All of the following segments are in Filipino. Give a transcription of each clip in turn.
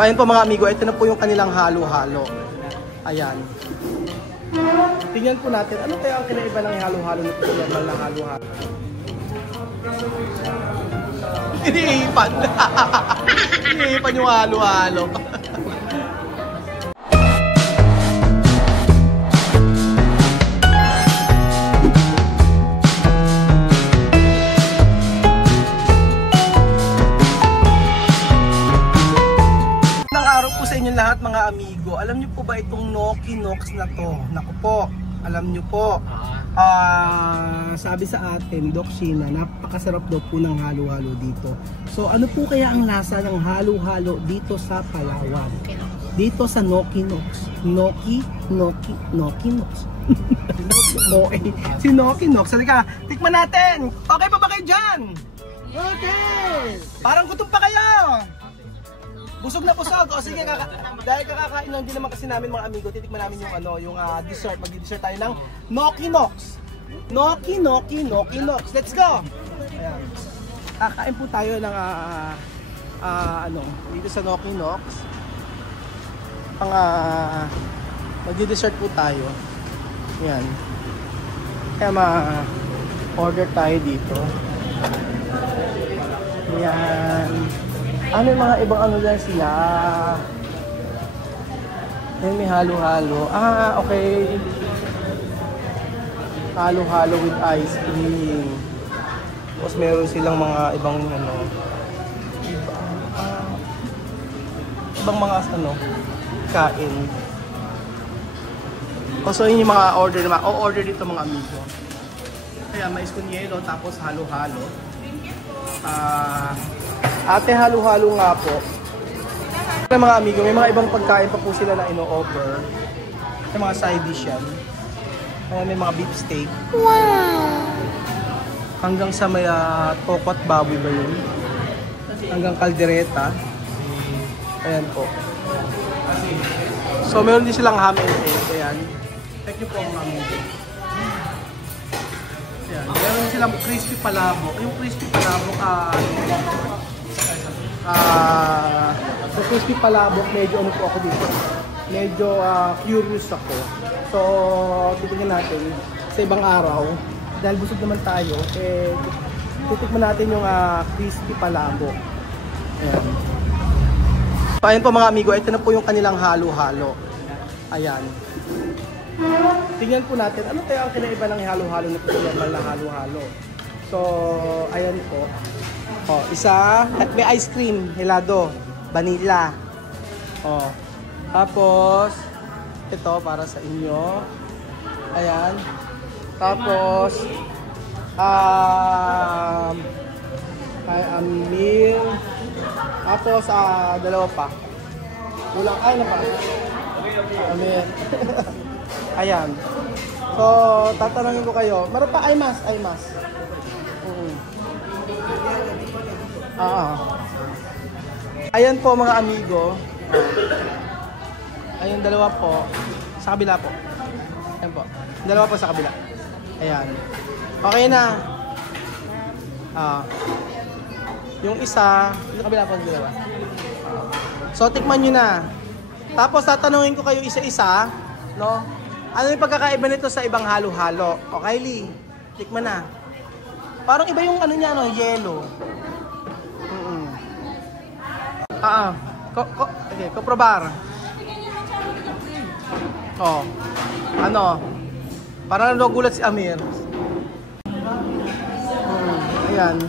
So ayun po mga amigo, ito na po yung kanilang halo-halo. Ayan. Tingnan po natin, ano kaya ang kinaiba ng halo-halo nito sa normal na halo-halo? Iniipan. Iniipan yung halo-halo. Lahat mga amigo, alam niyo po ba itong Gnocchi Nox na to? Naku po, alam niyo po, sabi sa atin, Doc Sheena, napakasarap daw po ng halo-halo dito. So ano po kaya ang lasa ng halo-halo dito sa Palawan? Dito sa Gnocchi Nox. Gnocchi Nox. Si Gnocchi Nox. Halika, tikman natin. Okay pa ba kayo dyan? Okay. Parang gutom pa kayo. Busog na busog. O sige, dahil kakakain lang din naman kasi namin mga amigo, titikman namin yung dessert. Mag-dessert tayo ng Gnocchi Nox. Gnocchi Nox. Let's go. Ayan. Kakain po tayo ng dito sa Gnocchi Nox. Mag-dessert po tayo. Ayan. Kaya ma-order tayo dito. Ayan. Ano yung mga ibang ano dyan sila? May halo-halo. Okay. Halo-halo with ice cream. Tapos meron silang mga ibang ibang mga kain. So yun yung mga order na o-order dito mga amigo. Kaya mais con yelo tapos halo-halo. Ate halo-halo nga po. Mga amigo, may mga ibang pagkain pa po sila na ino-offer. May mga side dish yan. May mga beef steak. Wow! Hanggang sa may tokot baboy ba yun? Hanggang kaldereta. Ayan po. So meron din silang ham and egg. Ayan. Check nyo po mga amigo. Ayan. Meron silang crispy palabok. Yung crispy palabok sa crispy palabok, medyo ano po ako dito. Medyo curious ako. So, titignan natin sa ibang araw. Dahil busog naman tayo, titikman natin yung crispy palabok. Ayan. So, ayan po mga amigo, ito na po yung kanilang halo-halo. Ayan. Tingnan po natin, ano kaya ang kinaiba ng halo-halo na po normal na halo-halo. So, ayan po. Isa, may ice cream, helado, vanilla. Tapos, ito para sa inyo. Ayan. Tapos, meal. Tapos, dalawa pa. Kulang, na pa. Ayan. So, tatanungin ko kayo. Meron pa aymas. Ayan po mga amigo. Ayun, dalawa po. Sa kabila po. Ayan po. Dalawa po sa kabila. Ayan. Okay na. Yung isa, yung kabila po, dalawa. So, tikman nyo na. Tapos, tatanungin ko kayo isa-isa. No? Ano yung pagkakaiba nito sa ibang halo-halo? Okay, Lee? Tikman na. Parang iba yung ano niya, yelo. Okay, koprobar. Parang nagulat si Amir. Ayan.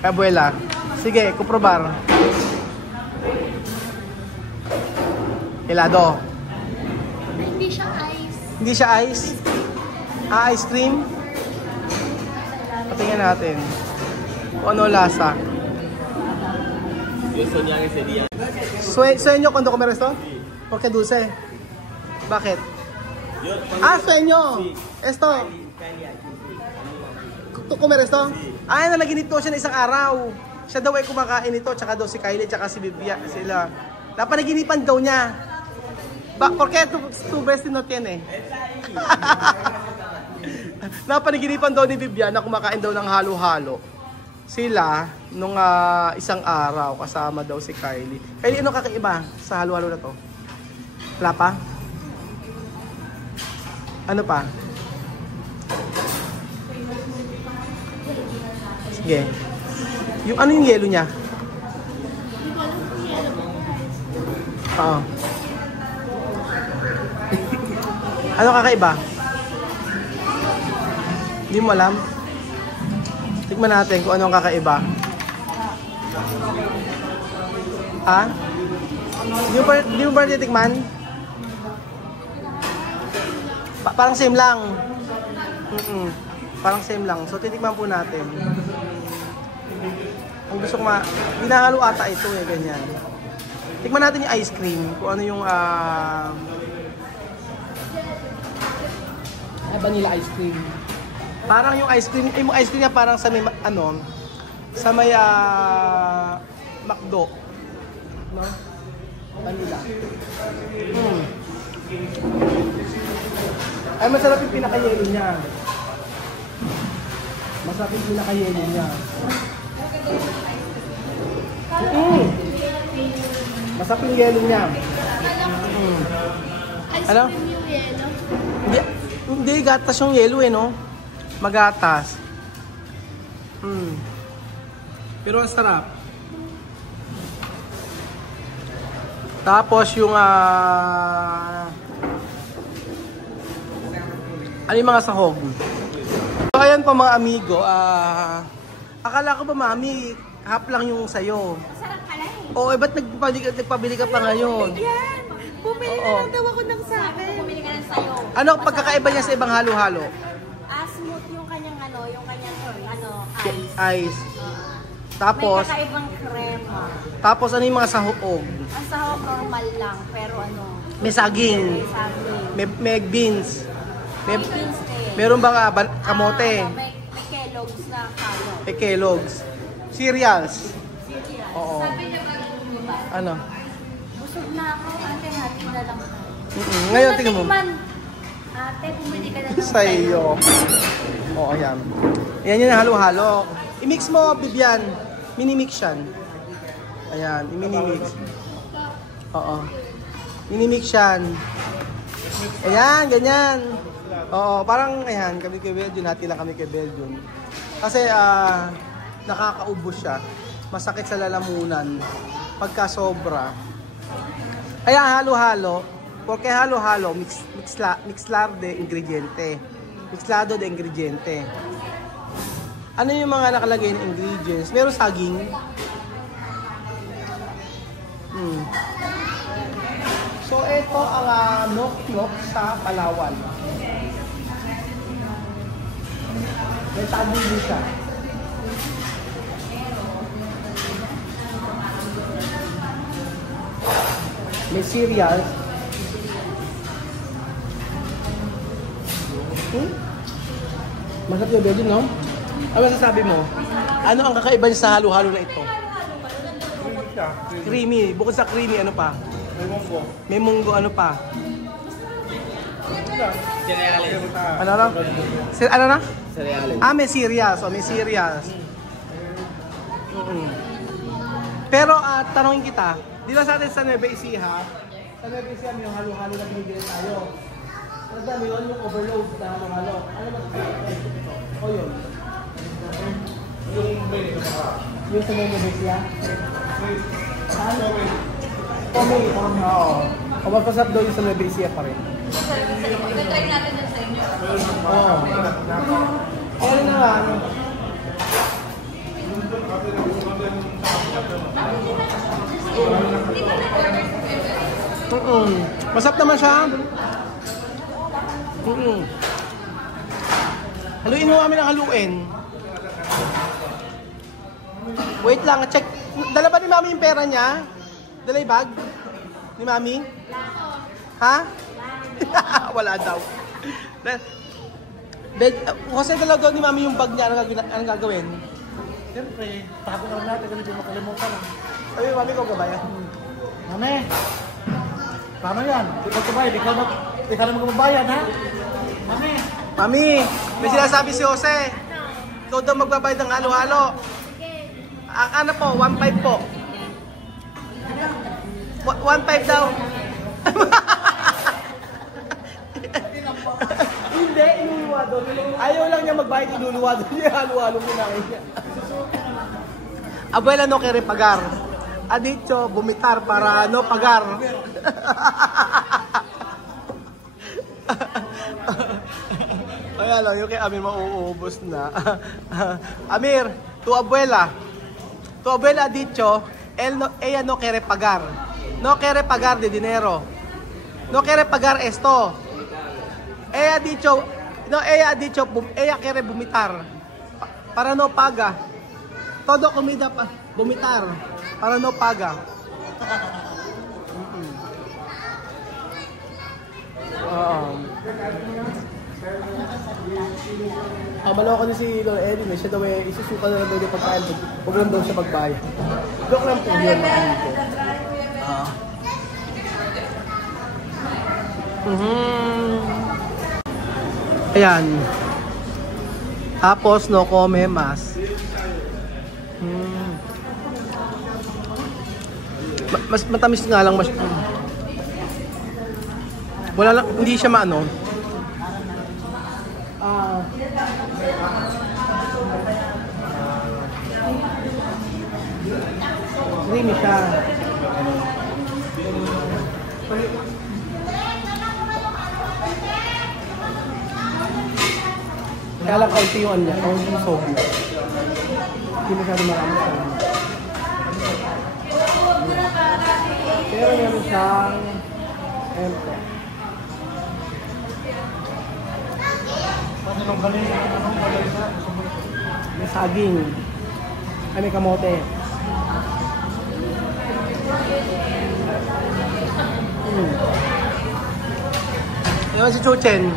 Abuela. Sige, koprobar. Helado. Hindi siya ice. Hindi siya ice? Ice cream? Patingnan natin kung ano lasa. Sueño cuando comer esto? Porque dulce. Bakit? Sueño. Esto. Comer esto? Nalaginip daw siya na isang araw. Siya daw ay kumakain ito, tsaka daw si Kylie, tsaka si Bibia. Sila. Napanaginipan daw niya. Porque tu ves no tiene. Napanaginipan daw ni Vivian na kumakain daw ng halo-halo. sila nung isang araw kasama daw si Kylie. Kylie, ano kakaiba sa halo-halo na to? Wala pa? Ano pa? Sige. Yung ano yung yelo niya? Oo. Ano kakaiba? Hindi mo alam? Tikman natin kung ano ang kakaiba. Ha? Hindi mo ba titikman? Parang same lang. Parang same lang. So titikman po natin. Ang gusto ko hinahalo ata ito eh, ganyan. Tikman natin yung ice cream. Kung ano yung vanilla ice cream. Parang yung ice cream niya parang sa may sa may McDo. No? Vanilla. Ay, masarap yung pinaka-yelo niya. Masarap yung pinaka-yelo niya. Masarap yung yelo niya. Ice Ano? cream yung yellow. Hindi, gatas yung yelo eh, no? Magatas. Pero ang sarap. Tapos yung ano yung mga sahog. So ayan po mga amigo, akala ko ba mami, half lang yung sayo. Masarap pala eh. Oo, ba't nagpabili ka pa ngayon? Yan! Bumili na lang daw ako ng sa akin. Bumili ka ng sayo. Ano pagkakaiba niya sa ibang halo-halo? Smooth yung kanyang ice. Ice. Tapos, may kakaibang krema. tapos ano yung mga sahog? Ang sahog normal lang, pero May saging. may saging. May beans. May beans eh. Meron bang kamote? May Kellogg's na carrot. May Kellogg's. Cereals. Cereal. Oo. Sabi niya ba diba? Ano? Busog na ako, ate, hati na lang. Ngayon, tingnan mo. Ate, bumili ka na ng Sa iyo. Oo, ayan. Ayan yung halo-halo. I-mix mo, Bibian. Mini-mix yan. Ayan, i-mini-mix. Oo. Mini-mix yan. Ayan, ganyan. Oo, parang, ayan, kami kay Belgium. Hati lang kami kay Belgium. Kasi, nakakaubos siya. Masakit sa lalamunan. Pagka sobra. Kaya halo-halo. Porque halo-halo, mixlar de ingrediente. Mixlado de ingrediente. Ano yung mga nakalagay na ingredients? Meron saging. So, ito ang nok-nok sa Palawan. May saging din siya. May cereals. Masarap yung Belgium, no? Ano masasabi mo? Ano ang kakaiba niya sa halo-halo na ito? Creamy. Bukod sa creamy, ano pa? May munggo. May munggo, ano pa? Cereales. Ano na? Ano na? Cereales. May cereals. O, may cereals. Pero, tanongin kita. Di ba sa atin sa Nueva Ecija? Sa Nueva Ecija, may yung halo-halo na binigyan tayo. Ano ba yun? Yung overload na halo-halo. Ano ba ito? O yun. Yung sa Nueva Ecija? Ano? Tommy. Oo. O magpasap daw yung sa Nueva Ecija pa rin. Ito-try natin dun sa inyo. Oo. Ano na nga? Masarap naman siya. Haluin mo kami ng haluin. Wait lang, check. Dala ba ni Mami yung pera niya? Dala yung bag? Ni Mami? Ha? Wala daw. Kasi dala daw ni Mami yung bag niya. Anong gagawin? Siyempre, tago na natin kasi di makalimutan. Sabi Mami ko gabayan. Mami! Tama yan. Ikaw kumain, ikaw na magbabayad, ha? Mami! Mami, may sinasabi si Jose. Ikaw daw magbabayad ng halo-halo. Ano po, 1.5 po. 1.5 daw. Hindi, inuluwado. Ayaw lang niya magbayad, inuluwado niya. Halo-halo mo na niya. Abuela no kere pagar. Adicho, bumitar para no pagar. Kaya lang, yung kay Amir mauubos na. Amir, tu abuela. Tu abuela dicho, ella no quiere pagar. No quiere pagar de dinero. No quiere pagar esto. Ella ha dicho, ella quiere vomitar. Para no paga. Todo comida pa, vomitar. Para no paga. Maloko ni si Lord Eddie, siya daw isusuka na lang daw yung pagkain, huwag lang daw siya magbayad. Joke lang po yun, mga amigo. Ayan. Tapos, no come mas. Mas matamis nga lang, wala lang, hindi siya maano. Creamy siya. Kaya lang kaunti yung ano niya, kaunti yung soap niya. Hindi masyado marami sa ano. Pero meron siyang ento. May saging. Ay, may kamote. Yan si Chuchen.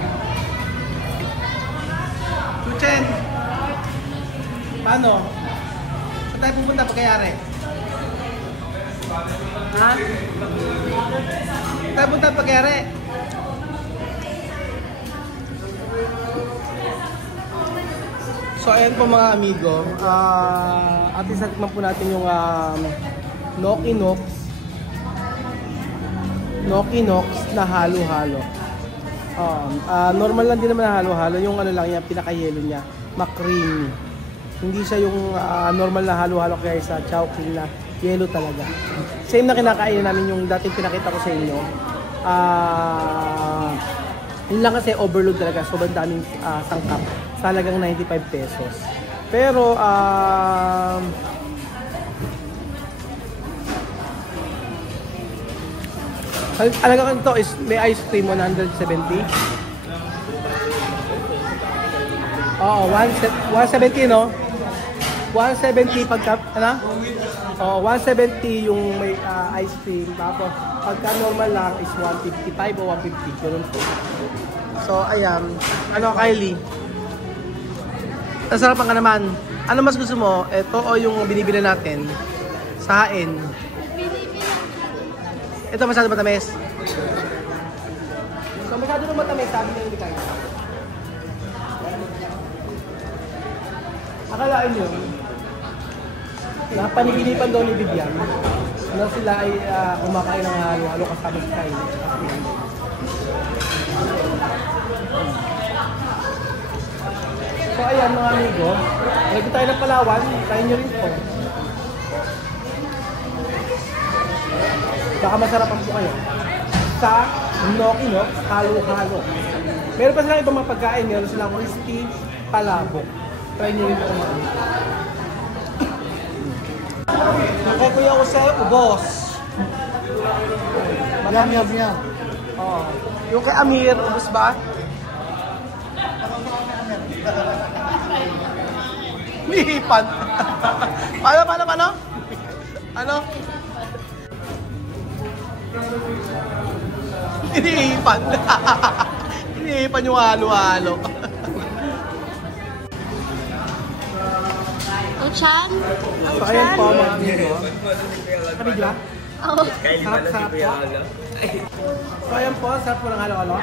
Chuchen! Paano? Saan tayo pupunta pagkayari? Ha? Saan tayo pupunta pagkayari? So ayan po mga amigo, at isagman po natin yung Gnocchi Nox na halo-halo. Normal lang din naman na halo-halo, yung ano lang yan, pinaka-yelo niya, ma-creamy. Hindi siya yung normal na halo-halo kaya sa Chowking na yelo talaga. Same na kinakain namin yung dating pinakita ko sa inyo. Yun lang kasi overload talaga, sobrang daming sangkap. Sa halagang 95 pesos. Pero, halagang ito is may ice cream 170. Oo, 170 no? 170 pagka, ano? Oo, 170 yung may ice cream. Tapos, pagka normal lang is 155 o 150. Ganun po. So, ayan. Ano, Kylie? Nasarapan ka naman. Ano mas gusto mo? Ito o yung binibili natin? Sahain. Ito masyado matamis. So masyado nung matamis, sabi niya hindi kaya. Akalain nyo, napaniginipan daw ni Vivian na sila ay kumakain ng halo-halo kasama si Kylie. So ayan mga amigo, nagpo tayo ng Palawan, try nyo rin po. Baka masarapan po kayo. Sa Gnocchi Nox, halo-halo. Meron pa silang ibang mga pagkain, meron silang crispy palabok. Try nyo rin po mga amigo. Okay, Kuya Jose, ubos. Yum. Oh. Yung kay Amir, ubos ba? Mihipan. Paano? Ano? Inihipan. Inihipan yung halo-halo. Ang chan? So, ayan po mga amigo. Kabigla? Oo. Sarap po. So, ayan po. Sarap po ng halo-halo.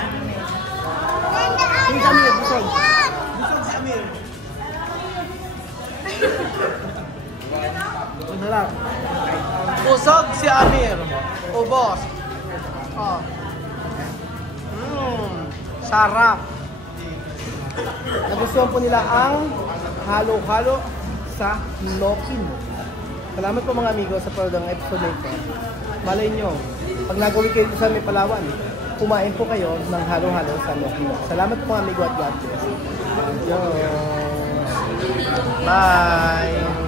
Yung sa Amir, busog. Busog sa Amir. Ang sarap. Usog si Amir. Ubos. Oh. Sarap. Nagustuhan po nila ang halo-halo sa Noki mo. Salamat po mga amigo sa panood episode na ito. Malay nyo, pag nagawin kayo sa may Palawan, kumain po kayo ng halo-halo sa Noki mo. Salamat po mga amigo at God bless. Adios. Bye.